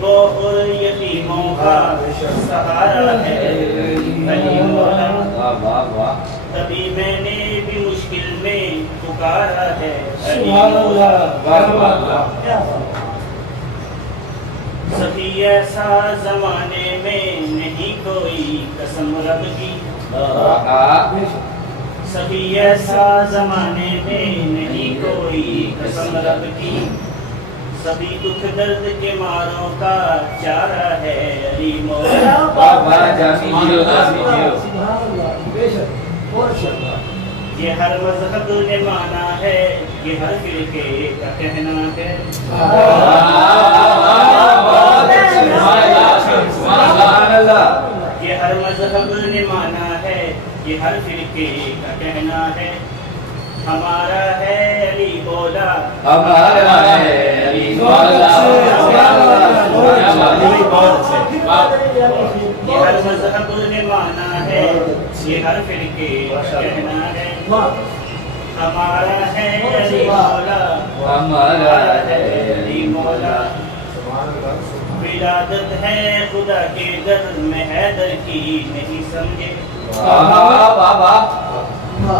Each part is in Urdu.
غریبوں اور یتیموں کا سہارا ہے علی مولا، تبھی میں نے بھی مشکل میں پکارا ہے علی مولا، سبھی ایسا زمانے میں نہیں کوئی قسم رب کی، سبھی ایسا زمانے میں نہیں کوئی قسم رب کی، سبھی دکھ درد کے ماروں کا چارہ ہے علی مولا، یہ ہر مذہب نے مانا ہے، یہ ہر فرقے کا کہنا ہے، یہ ہر مذہب نے مانا ہے، یہ ہر فرقے کا کہنا ہے، ہمارا ہے علی مولا، ہمارا ہے علی مولا، یہ ہر مذہب نے مانا ہے، یہ ہر فرقے کا کہنا ہے، ہمارا ہے علی مولا، ہمارا ہے علی مولا، ولادت ہے خدا کے در میں حیدر کی نہیں سمجھے،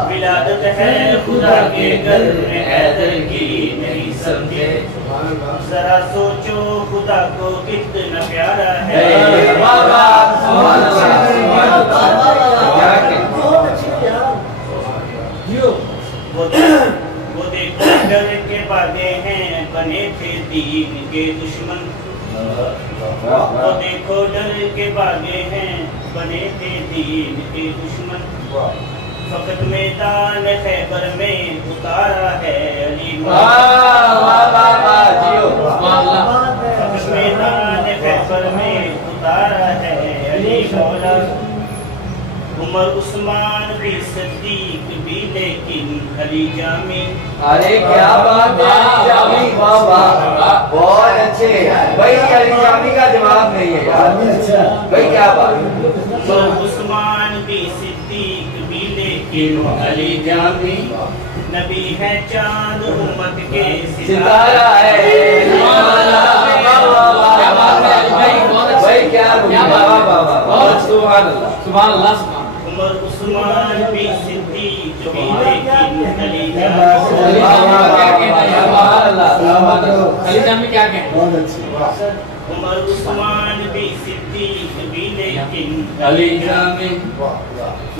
ولادت ہے خدا کے گھر میں حیدر کی نہیں سمجھے، ذرا سوچو خدا کو کتنا پیارا ہے، وہ دیکھو ڈر کے بادے ہیں بنے تھے دین کے دشمن، وہ دیکھو ڈر کے باغے ہیں بنے تھے دین کے دشمن، فقط میدان خیبر میں اتارا ہے علی مولا، فقط میدان خیبر میں اتارا ہے علی مولا، عمر عثمان بھی صدیق بھی لیکن علی جامی، ارے کیا بات ہے علی جامی، بہت اچھے بھائی، علی جامی کا جواب نہیں ہے یار بھائی، کیا بات ہے، عمر عثمان بھی صدیق بھی لیکن علی جامی، نبی ہے چاند امت کے ستارہ ہے بھائی، کیا سبحان اللہ، عمر عثمان بھی صدیق بھی لیکن علی جامی، علی جان میں کیا کہیں؟ عمر عثمان بھی صدیق بھی لیکن علی جامی